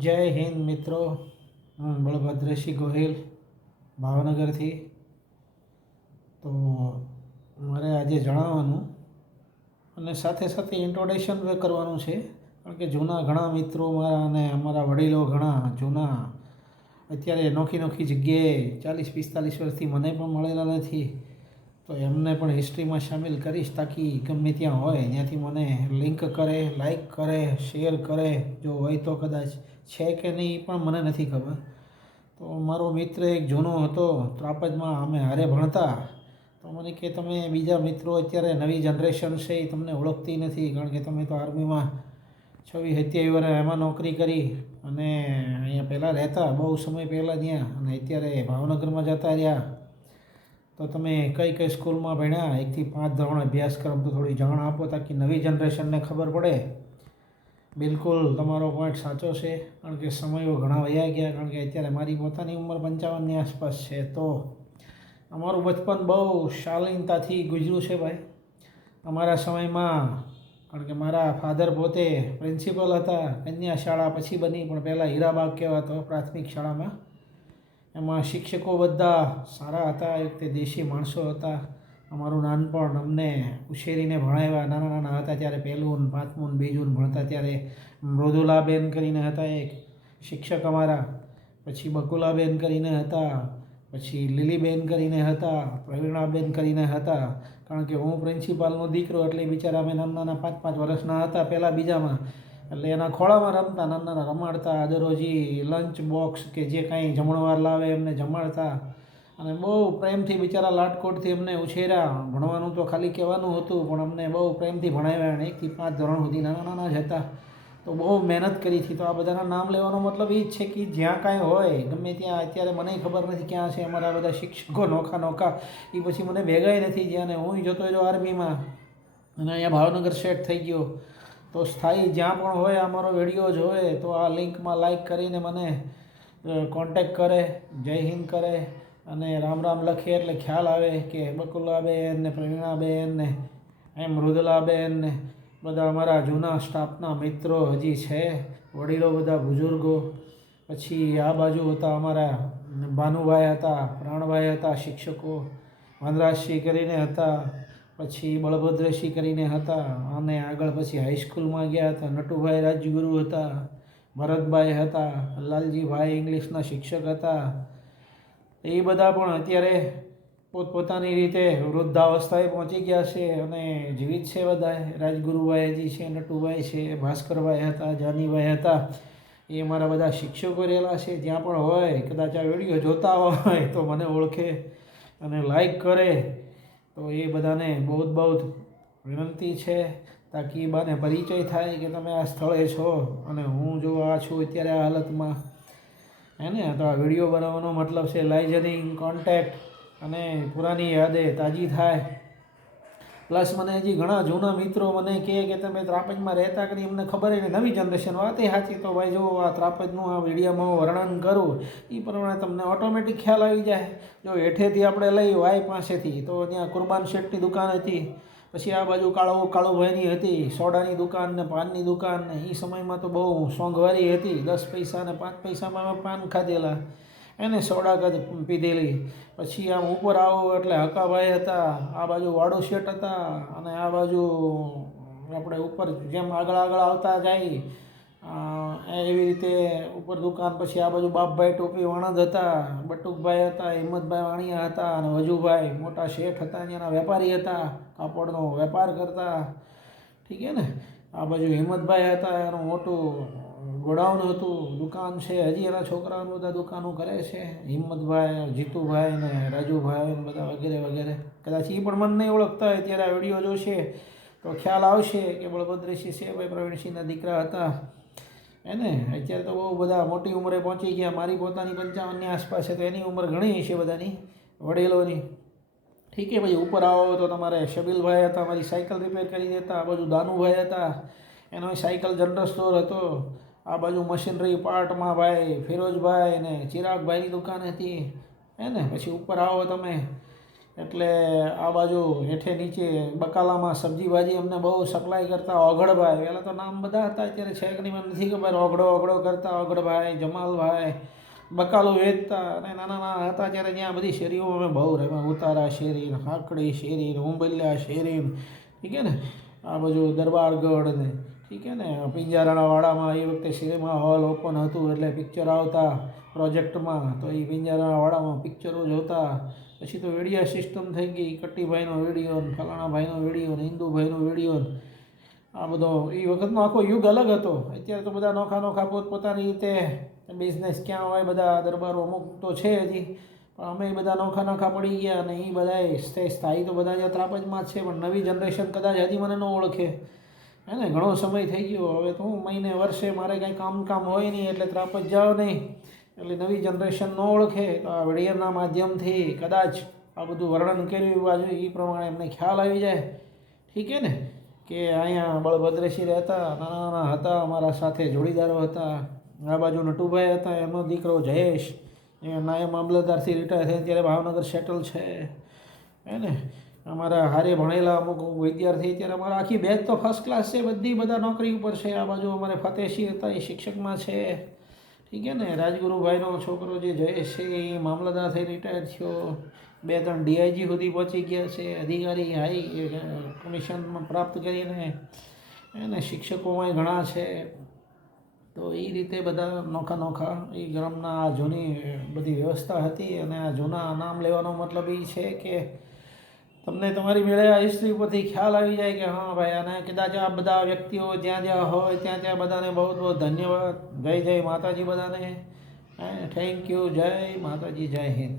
જય હિન્દ મિત્રો. હું બળભદ્રસિંહ ગોહિલ ભાવનગરથી. તો મારે આજે જણાવવાનું અને સાથે સાથે ઇન્ટ્રોડક્શન કરવાનું છે, કારણ કે જૂના ઘણા મિત્રો મારા અને અમારા વડીલો ઘણા જૂના અત્યારે નોખી નોખી જગ્યાએ 40-45 વર્ષથી મને પણ મળેલા નથી. તો એમને પણ હિસ્ટ્રીમાં સામેલ કરીશ, તાકી ગમે ત્યાં હોય ત્યાંથી મને લિંક કરે, લાઈક કરે, શેર કરે. જો હોય તો કદાચ છે કે નહીં એ પણ મને નથી ખબર. તો મારો મિત્ર એક જૂનો હતો ત્રાપજમાં, અમે હારે ભણતા. તો મને કે તમે બીજા મિત્રો અત્યારે નવી જનરેશન છે એ તમને ઓળખતી નથી, કારણ કે તમે તો આર્મીમાં 26-27 વર્ષ એમાં નોકરી કરી અને અહીંયા પહેલાં રહેતા બહુ સમય પહેલાં ત્યાં, અને અત્યારે ભાવનગરમાં જતા રહ્યા. તો તમે કઈ કઈ સ્કૂલમાં ભણ્યા, 1 થી 5 ધોરણ અભ્યાસક્રમ તો થોડી જાણ આપો, તાકી નવી જનરેશનને ખબર પડે. બિલકુલ તમારો પોઈન્ટ સાચો છે, કારણ કે સમયો ઘણા વયા ગયા. કારણ કે અત્યારે મારી પોતાની ઉંમર 55ની આસપાસ છે. તો અમારું બચપન બહુ શાલીનતાથી ગુજર્યું છે ભાઈ. અમારા સમયમાં, કારણ કે મારા ફાધર પોતે પ્રિન્સિપલ હતા કન્યા શાળા, પછી બની પણ પહેલાં હીરાબાગ કહેવાતો પ્રાથમિક શાળામાં. એમાં શિક્ષકો બધા સારા હતા, એક તે દેશી માણસો હતા. અમારું નાનપણ અમને ઉછેરીને ભણાવ્યા. નાના નાના હતા ત્યારે 1લું, 5મું, 2જું ભણતા ત્યારે મૃદુલાબેન કરીને હતા એક શિક્ષક અમારા, પછી બકુલાબેન કરીને હતા, પછી લીલીબેન કરીને હતા, પ્રવીણાબેન કરીને હતા. કારણ કે હું પ્રિન્સિપાલનો દીકરો એટલે બિચારા અમે નાના 5-5 વર્ષના હતા પહેલાં બીજામાં, એટલે એના ખોળામાં રમતા, નાના રમાડતા. દરરોજી લંચ બોક્સ કે જે કાંઈ જમણવાર લાવે એમને જમાડતા, અને બહુ પ્રેમથી બિચારા લાટકોટથી અમને ઉછેર્યા. ભણવાનું તો ખાલી કહેવાનું હતું, પણ અમને બહુ પ્રેમથી ભણાવ્યા. અને 1 થી 5 ધોરણ સુધી નાના નાના જ હતા, તો બહુ મહેનત કરી હતી. તો આ બધાના નામ લેવાનો મતલબ એ જ છે કે જ્યાં કાંઈ હોય ગમે ત્યાં, અત્યારે મને ખબર નથી ક્યાં છે અમારા બધા શિક્ષકો નોખા નોખા. એ પછી મને ભેગાય નથી જ્યાં, ને હું જતો રહ્યો આર્મીમાં અને અહીંયા ભાવનગર સેટ થઈ ગયો. તો સ્થાયી જ્યાં પણ હોય અમારો વિડીયો જોવે તો આ લિંકમાં લાઈક કરીને મને કોન્ટેક કરે, જય હિન્દ કરે અને રામ રામ લખે, એટલે ખ્યાલ આવે કે બકુલાબેન ને પ્રવીણાબેન ને એમ મૃદુલાબેન ને બધા અમારા જૂના સ્ટાફના મિત્રો હજી છે, વડીલો બધા બુઝુર્ગો. પછી આ બાજુ હતા અમારા ભાનુભાઈ હતા, પ્રાણભાઈ હતા શિક્ષકો, વનરાજસિંહ કરીને હતા, પછી બળભદ્રસિંહ કરીને હતા. અને આગળ પછી હાઈસ્કૂલમાં ગયા હતા, નટુભાઈ રાજગુરુ હતા, ભરતભાઈ હતા, લાલજીભાઈ ઇંગ્લિશના શિક્ષક હતા. એ બધા પણ અત્યારે પોતપોતાની રીતે વૃદ્ધાવસ્થાએ પહોંચી ગયા છે અને જીવિત છે બધા. રાજગુરુભાઈ હજી છે, નટુભાઈ છે, ભાસ્કરભાઈ હતા, જાનીભાઈ હતા. એ અમારા બધા શિક્ષકો રહેલા છે. જ્યાં પણ હોય કદાચ આ વિડીયો જોતા હોય તો મને ઓળખે અને લાઈક કરે. તો એ બધાને બહુ બહુ વિનંતી છે, તાકી બાને પરિચય થાય કે તમે આ સ્થળે છો અને હું જો આ છું અત્યારે આ હાલતમાં. હે ને? તો આ વિડીયો બનાવવાનો મતલબ છે લાઇઝનિંગ, કોન્ટેક્ટ અને પુરાની યાદે તાજી થાય. પ્લસ મને હજી ઘણા જૂના મિત્રો મને કહે કે તમે ત્રાપજમાં રહેતા કે નહીં, અમને ખબર નહીં. નવી જનરેશન વાત એ સાચી. તો ભાઈ જો આ ત્રાપજનું આ વિડીયોમાં વર્ણન કરું એ પ્રમાણે તમને ઓટોમેટિક ખ્યાલ આવી જાય. જો હેઠેથી આપણે લઈ વાય પાસેથી, તો ત્યાં કુરબાન શેઠની દુકાન હતી. પછી આ બાજુ કાળુભાઈની હતી સોડાની દુકાન ને પાનની દુકાન ને. એ સમયમાં તો બહુ સોંઘવારી હતી. 10 પૈસા ને 5 પૈસામાં અમે પાન ખાધેલા, એને સોડા પીધેલી. પછી આમ ઉપર આવો એટલે હકાભાઈ હતા, આ બાજુ વાડુ શેઠ હતા, અને આ બાજુ આપણે ઉપર જેમ આગળ આગળ આવતા જાય એવી રીતે ઉપર દુકાન. પછી આ બાજુ બાપભાઈ ટોપી વાણંદ હતા, બટુકભાઈ હતા, હિંમતભાઈ વાણિયા હતા, અને વજુભાઈ મોટા શેઠ હતા, ત્યાંના વેપારી હતા, કાપડનો વેપાર કરતા. ઠીક છે ને? આ બાજુ હિંમતભાઈ હતા, એનું મોટું ગોડાઉન હતું, દુકાન છે. હજી એના છોકરાઓ બધા દુકાનો કરે છે, હિંમતભાઈ, જીતુભાઈ ને રાજુભાઈ ને બધા વગેરે વગેરે. કદાચ એ પણ મને નહીં ઓળખતા હોય, ત્યારે આ વિડીયો જોશે તો ખ્યાલ આવશે કે બળભદ્રસિંહ છે ભાઈ, પ્રવીણસિંહના દીકરા હતા. એને અત્યારે તો બહુ બધા મોટી ઉંમરે પહોંચી ગયા. મારી પોતાની 55ની આસપાસ છે, તો એની ઉંમર ઘણી છે બધાની વડીલોની. ઠીક છે. પછી ઉપર આવો તો તમારે શબીલભાઈ હતા, મારી સાયકલ રિપેર કરી દેતા. આ બાજુ દાનુભાઈ હતા, એનો સાયકલ જનરલ સ્ટોર હતો. આ બાજુ મશીનરી પાર્ટમાં ભાઈ ફિરોજભાઈ ને ચિરાગભાઈની દુકાન હતી. હે ને? પછી ઉપર આવો તમે એટલે આ બાજુ હેઠે નીચે બકાલામાં સબ્જી ભાજી અમને બહુ સપ્લાય કરતા ઓગળભાઈ, પહેલાં તો નામ બધા હતા, અત્યારે છે કે નહીં મને નથી ખબર. ઓગળો કરતા ઓગળભાઈ, જમાલભાઈ, બકાલું વેચતા. અને નાના નાના હતા ત્યારે ત્યાં બધી શેરીઓ અમે બહુ રમ્યા. ઉતારા શેરી, હાકડી શેરી, ઉંબલિયા શેરી, ઠીક છે ને, આ બાજુ દરબારગઢ ને, ઠીક છે ને, પિંજારાવાડામાં એ વખતે સિનેમા હોલ ઓપન હતું એટલે પિક્ચર આવતા પ્રોજેક્ટમાં, તો એ પિંજારાવાડામાં પિક્ચરો જોતા. પછી તો વિડીયો સિસ્ટમ થઈ ગઈ, કટ્ટીભાઈનો વિડીયો ને ફલાણા ભાઈનો વિડીયો ને ઇન્દુભાઈનો વિડીયો ને આ બધો. એ વખતનો આખો યુગ અલગ હતો. અત્યારે તો બધા નોખા પોતપોતાની રીતે બિઝનેસ ક્યાં હોય, બધા દરબારો અમુક તો છે હજી, પણ અમે બધા નોખા પડી ગયા. અને એ બધા સ્થાયી તો બધા જ ત્રાપજમાં જ છે, પણ નવી જનરેશન કદાચ હજી મને ન ઓળખે, હે ને. ઘણો સમય થઈ ગયો હવે તો. હું મહિને વર્ષે મારે કાંઈ કામ હોય નહીં એટલે ત્રાપજ જાઓ નહીં, એટલે નવી જનરેશન ન ઓળખે તો આ વિડીયોના માધ્યમથી કદાચ આ બધું વર્ણન કર્યું બાજુ એ પ્રમાણે એમને ખ્યાલ આવી જાય, ઠીક છે ને, કે અહીંયા બળભદ્રસિંહ રહેતા, નાના હતા, અમારા સાથે જોડીદારો હતા. આ બાજુ નટુભાઈ હતા, એમનો દીકરો જયેશ એ નાયબ મામલતદારથી રિટાયર થઈને ત્યારે ભાવનગર સેટલ છે, હે ને. અમારા હારે ભણેલા અમુક વિદ્યાર્થી અત્યારે અમારા આખી બેચ તો ફર્સ્ટ ક્લાસ છે, બધા નોકરી ઉપર છે. આ બાજુ અમારે ફતેહસિંહ હતા, એ શિક્ષકમાં છે, ઠીક છે ને. રાજગુરુભાઈનો છોકરો જે જયેશ છે એ મામલતદાર થઈ રિટાયર થયો. 2-3 ડીઆઈજી સુધી પહોંચી ગયા છે, અધિકારી હાઈ કમિશનમાં પ્રાપ્ત કરીને, એને શિક્ષકોમાં ઘણા છે. તો એ રીતે બધા નોખા એ ગામના જૂની બધી વ્યવસ્થા હતી. અને આ જૂના નામ લેવાનો મતલબ એ છે કે તમને તમારી મેળે આ હિસ્ટ્રી ઉપરથી ખ્યાલ આવી જાય કે હા ભાઈ, અને કદાચ આ બધા વ્યક્તિઓ જ્યાં હોય ત્યાં બધાને બહુ ધન્યવાદ. જય માતાજી બધાને. Thank you. જય માતાજી. જય હિન્દ.